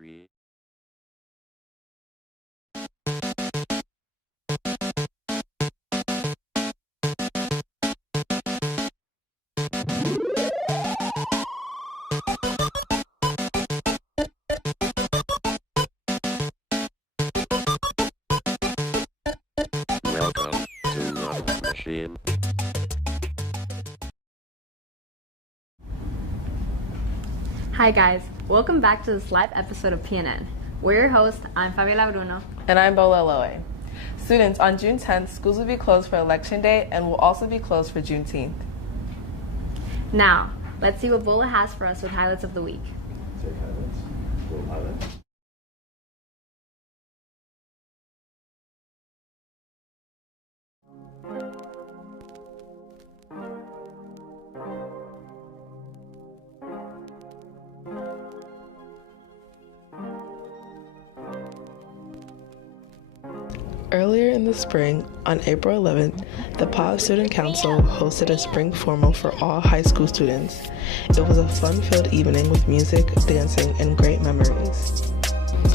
create. Welcome to Love Machine. Hi guys, welcome back to this live episode of PNN. We're your hosts, I'm Fabiola Bruno. And I'm Bola Loe. Students, on June 10th, schools will be closed for Election Day and will also be closed for Juneteenth. Now, let's see what Bola has for us with highlights of the week. Earlier in the spring, on April 11th, the PAWS Student Council hosted a spring formal for all high school students. It was a fun-filled evening with music, dancing, and great memories.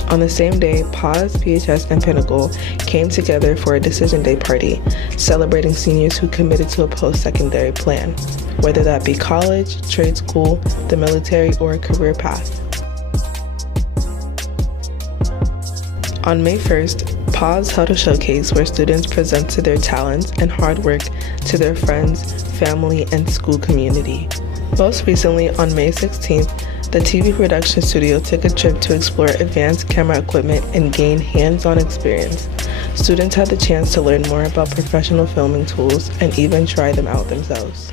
On the same day, PAWS, PHS, and Pinnacle came together for a Decision Day party, celebrating seniors who committed to a post-secondary plan, whether that be college, trade school, the military, or a career path. On May 1st, PAWS held a showcase where students presented their talents and hard work to their friends, family, and school community. Most recently, on May 16th, the TV production studio took a trip to explore advanced camera equipment and gain hands-on experience. Students had the chance to learn more about professional filming tools and even try them out themselves.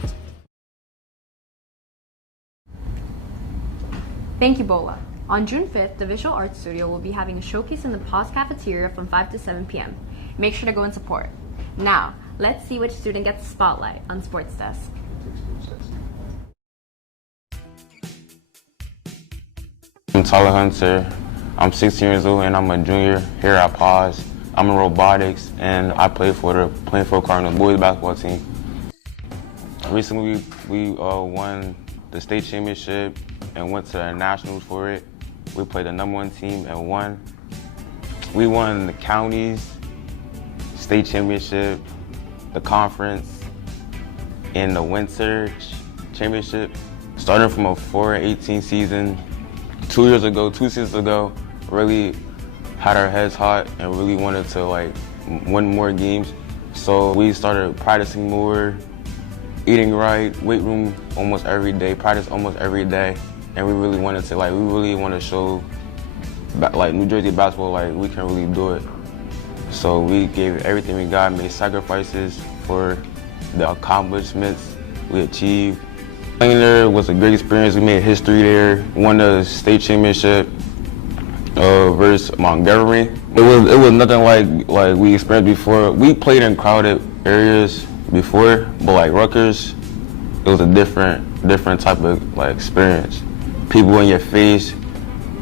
Thank you, Bola. On June 5th, the Visual Arts Studio will be having a showcase in the PAWS cafeteria from 5 to 7 p.m. Make sure to go and support. Now, let's see which student gets the spotlight on Sports Desk. I'm Tyler Hunter. I'm 16 years old and I'm a junior here at PAWS. I'm in robotics and I play for the Plainfield Cardinals boys basketball team. Recently, we won the state championship and went to the nationals for it. We played the #1 team and won. We won the counties, state championship, the conference, and the winter championship. Starting from a 4-18 season, 2 seasons ago, really had our heads hot and really wanted to win more games. So we started practicing more, eating right, weight room almost every day, practice almost every day. And we really wanted to, we really want to show, New Jersey basketball, we can really do it. So we gave everything we got, made sacrifices for the accomplishments we achieved. Playing there was a great experience. We made history there, won the state championship versus Montgomery. It was nothing like we experienced before. We played in crowded areas before, but Rutgers, it was a different type of experience. People in your face,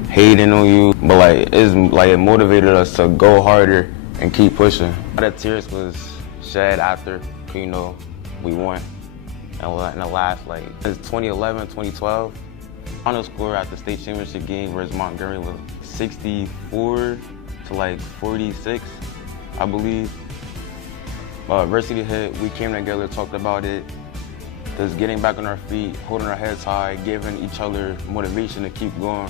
hating on you, but it motivated us to go harder and keep pushing. A lot of tears was shed after, we won. And in the last, since 2011, 2012, final score at the state championship game versus Montgomery was 64 to 46, I believe. Varsity hit, we came together, talked about it. Just getting back on our feet, holding our heads high, giving each other motivation to keep going.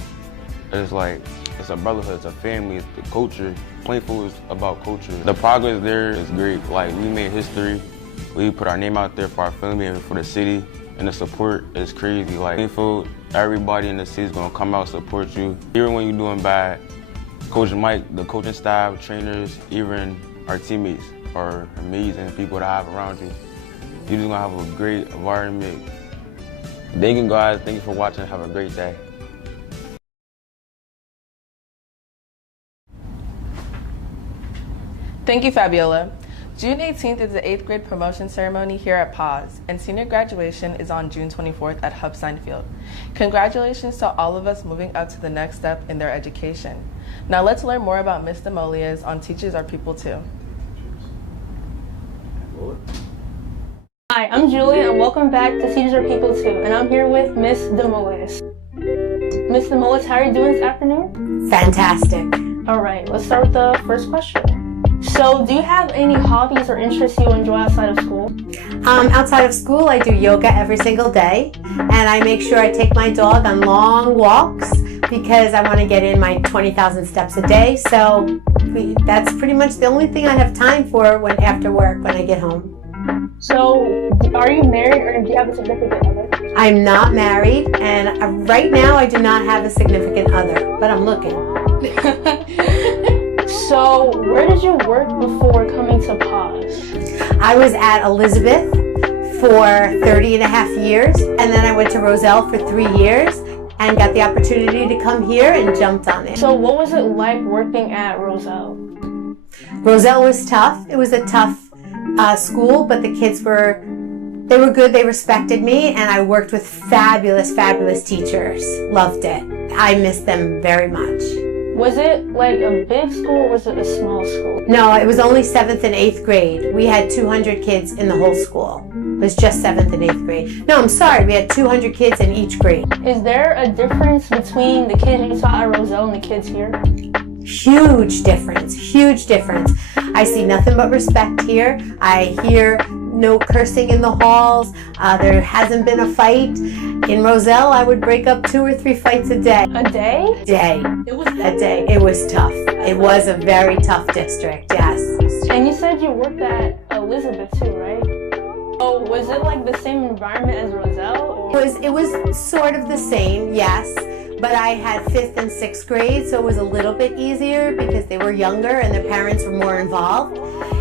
It's a brotherhood, it's a family, it's the culture. Plainfield is about culture. The progress there is great. We made history. We put our name out there for our family and for the city, and the support is crazy. Plainfield, everybody in the city is gonna come out and support you. Even when you're doing bad, Coach Mike, the coaching staff, trainers, even our teammates are amazing people to have around you. You're just gonna have a great environment. Thank you guys, thank you for watching, have a great day. Thank you, Fabiola. June 18th is the 8th grade promotion ceremony here at PAWS, and senior graduation is on June 24th at Hubstein Field. Congratulations to all of us moving up to the next step in their education. Now let's learn more about Ms. Demolias on Teachers Are People Too. Hi, I'm Julia and welcome back to Teachers Are People Too, and I'm here with Miss Demolias. Ms. Demolis, how are you doing this afternoon? Fantastic. All right, let's start with the first question. So, do you have any hobbies or interests you enjoy outside of school? Outside of school, I do yoga every single day, and I make sure I take my dog on long walks because I want to get in my 20,000 steps a day. So that's pretty much the only thing I have time for after work when I get home. So, are you married or do you have a significant other? I'm not married, and right now I do not have a significant other, but I'm looking. So, where did you work before coming to PAWS? I was at Elizabeth for 30 and a half years, and then I went to Roselle for 3 years and got the opportunity to come here and jumped on it. So, what was it like working at Roselle? Roselle was tough. It was a tough school, but the kids were good. They respected me, and I worked with fabulous, fabulous teachers. Loved it. I miss them very much. Was it like a big school or was it a small school? No, it was only 7th and 8th grade. We had 200 kids in the whole school. It was just 7th and 8th grade. No, I'm sorry, we had 200 kids in each grade. Is there a difference between the kids you saw at Roselle and the kids here? Huge difference, huge difference. I see nothing but respect here. I hear no cursing in the halls. There hasn't been a fight. In Roselle, I would break up 2 or 3 fights a day. A day? A day. It was tough. It was a very tough district, yes. And you said you worked at Elizabeth too, right? Oh, was it like the same environment as Roselle? Or? It was sort of the same, yes. But I had 5th and 6th grade, so it was a little bit easier because they were younger and their parents were more involved.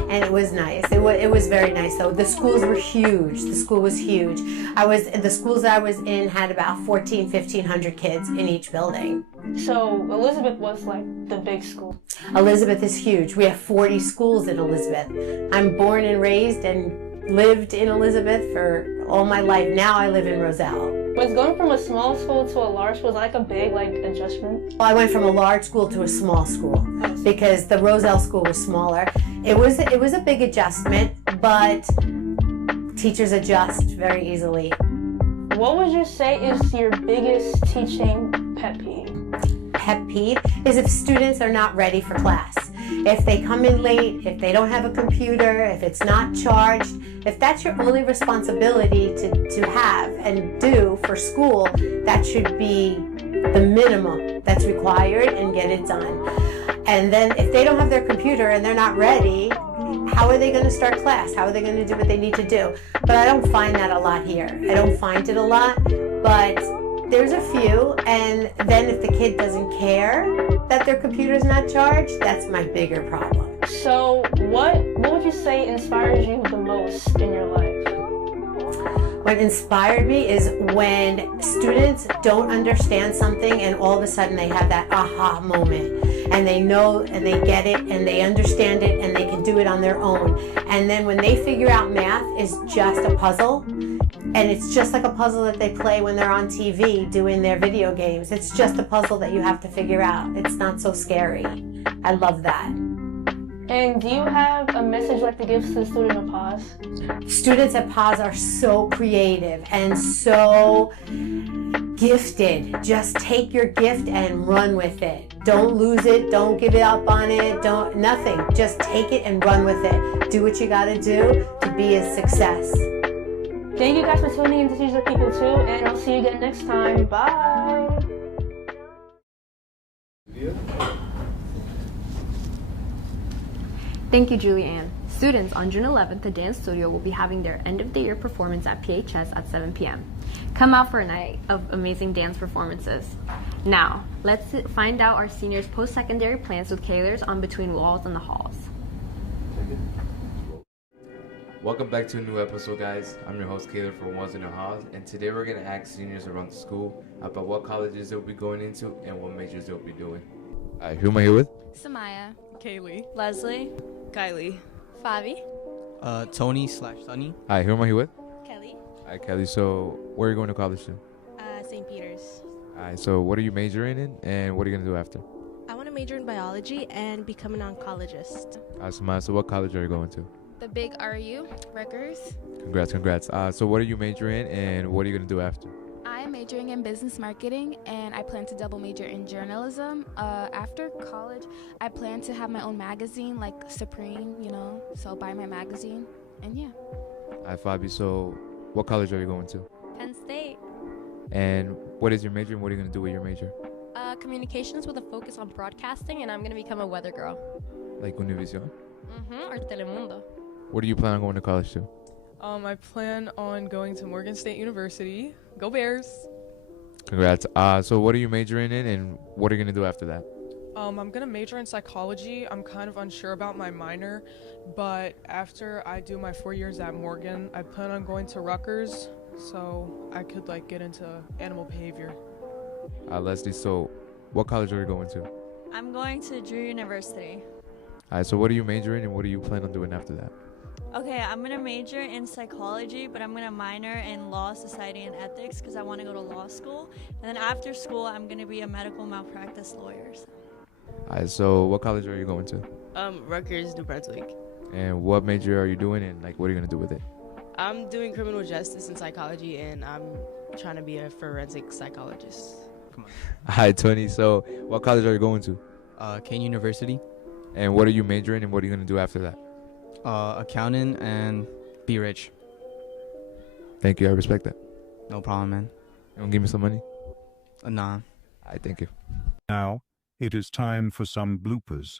And it was nice. It was very nice though. The schools were huge. The school was huge. The schools I was in had about 1,500 kids in each building. So Elizabeth was like the big school. Elizabeth is huge. We have 40 schools in Elizabeth. I'm born and raised and lived in Elizabeth for all my life. Now I live in Roselle. Was going from a small school to a large school like a big adjustment? Well, I went from a large school to a small school because the Roselle school was smaller. It was a big adjustment, but teachers adjust very easily. What would you say is your biggest teaching pet peeve? Pet peeve is if students are not ready for class. If they come in late, if they don't have a computer, if it's not charged, if that's your only responsibility to have and do for school, that should be the minimum that's required and get it done. And then if they don't have their computer and they're not ready, how are they going to start class? How are they going to do what they need to do? But I don't find that a lot here. I don't find it a lot, but there's a few. And then if the kid doesn't care that their computer's not charged, that's my bigger problem. So what would you say inspires you the most in your life? What inspired me is when students don't understand something and all of a sudden they have that aha moment and they know and they get it and they understand it and they can do it on their own. And then when they figure out math is just a puzzle, and it's just like a puzzle that they play when they're on TV doing their video games. It's just a puzzle that you have to figure out. It's not so scary. I love that. And do you have a message you'd like to give to the student of PAWS? Students at PAWS are so creative and so gifted. Just take your gift and run with it. Don't lose it. Don't give up on it. Nothing. Just take it and run with it. Do what you got to do to be a success. Thank you guys for tuning in to Teach the People too, and I'll see you again next time. Bye. Thank you, Julianne. Students, on June 11th, the Dance Studio will be having their end-of-the-year performance at PHS at 7 p.m. Come out for a night of amazing dance performances. Now, let's find out our seniors' post-secondary plans with Kaylors on Between Walls and the Halls. Welcome back to a new episode, guys. I'm your host, Kaylor from Walls and the Halls, and today we're going to ask seniors around the school about what colleges they'll be going into and what majors they'll be doing. Who am I here with? Samaya, Kaylee, Leslie, Kylie, Favi, Tony/Sunny. Hi, who am I here with? Kelly, Hi, Kelly. So, where are you going to college to? St. Peter's. Alright, so what are you majoring in and what are you going to do after? I want to major in biology and become an oncologist. Samaya, so what college are you going to? The big RU, Rutgers. Congrats. So what are you majoring in and what are you going to do after? I'm majoring in business marketing, and I plan to double major in journalism. After college, I plan to have my own magazine, like Supreme, so buy my magazine, and yeah. Hi, Fabi. So, what college are you going to? Penn State. And what is your major, and what are you going to do with your major? Communications with a focus on broadcasting, and I'm going to become a weather girl. Like Univision? Or Telemundo. Where do you plan on going to college to? I plan on going to Morgan State University. Go Bears! Congrats. So what are you majoring in, and what are you going to do after that? I'm going to major in psychology. I'm kind of unsure about my minor, but after I do my 4 years at Morgan, I plan on going to Rutgers, so I could get into animal behavior. Leslie, so what college are you going to? I'm going to Drew University. So what are you majoring in, and what do you plan on doing after that? Okay, I'm going to major in psychology, but I'm going to minor in law, society, and ethics because I want to go to law school. And then after school, I'm going to be a medical malpractice lawyer. So what college are you going to? Rutgers, New Brunswick. And what major are you doing, and what are you going to do with it? I'm doing criminal justice and psychology, and I'm trying to be a forensic psychologist. Come on. Hi, Tony. So what college are you going to? Kane University. And what are you majoring in, and what are you going to do after that? Accounting and be rich. Thank you. I respect that. No problem, man. You want to give me some money? Nah. Thank you. Now, it is time for some bloopers.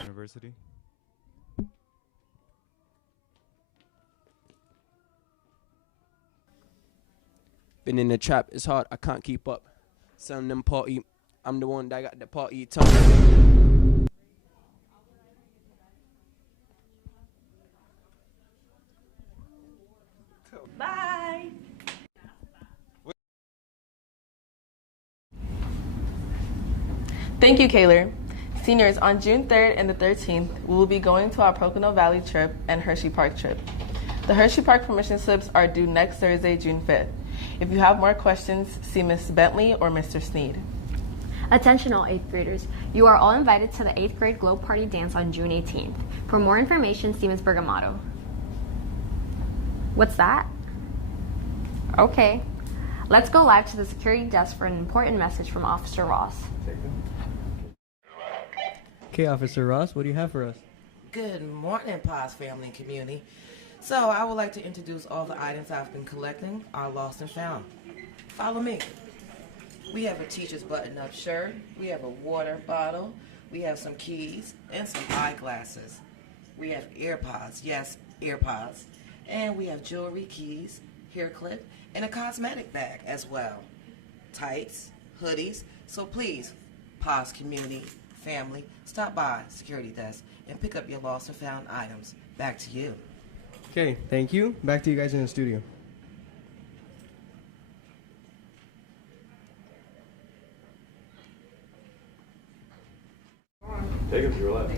University. Been in the trap, it's hard, I can't keep up. Some of them party, I'm the one that got the party tongue. Bye! Thank you, Kaylor. Seniors, on June 3rd and the 13th, we will be going to our Pocono Valley trip and Hershey Park trip. The Hershey Park permission slips are due next Thursday, June 5th. If you have more questions, see Ms. Bentley or Mr. Sneed. Attention all 8th graders. You are all invited to the 8th grade Globe Party dance on June 18th. For more information, see Ms. Bergamato. What's that? Okay. Let's go live to the security desk for an important message from Officer Ross. Okay, Officer Ross, what do you have for us? Good morning, POS family and community. So I would like to introduce all the items I've been collecting are lost and found. Follow me. We have a teacher's button-up shirt. We have a water bottle. We have some keys and some eyeglasses. We have AirPods. Yes, AirPods. And we have jewelry, keys, hair clip, and a cosmetic bag as well. Tights, hoodies. So please, POS community, family, stop by security desk and pick up your lost and found items. Back to you. Okay, thank you. Back to you guys in the studio. Take it to your left.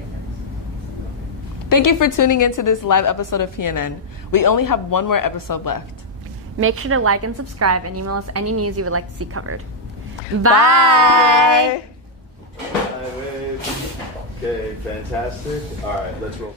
Thank you for tuning into this live episode of PNN. We only have one more episode left. Make sure to like and subscribe and email us any news you would like to see covered. Bye! Okay, fantastic. All right, let's roll.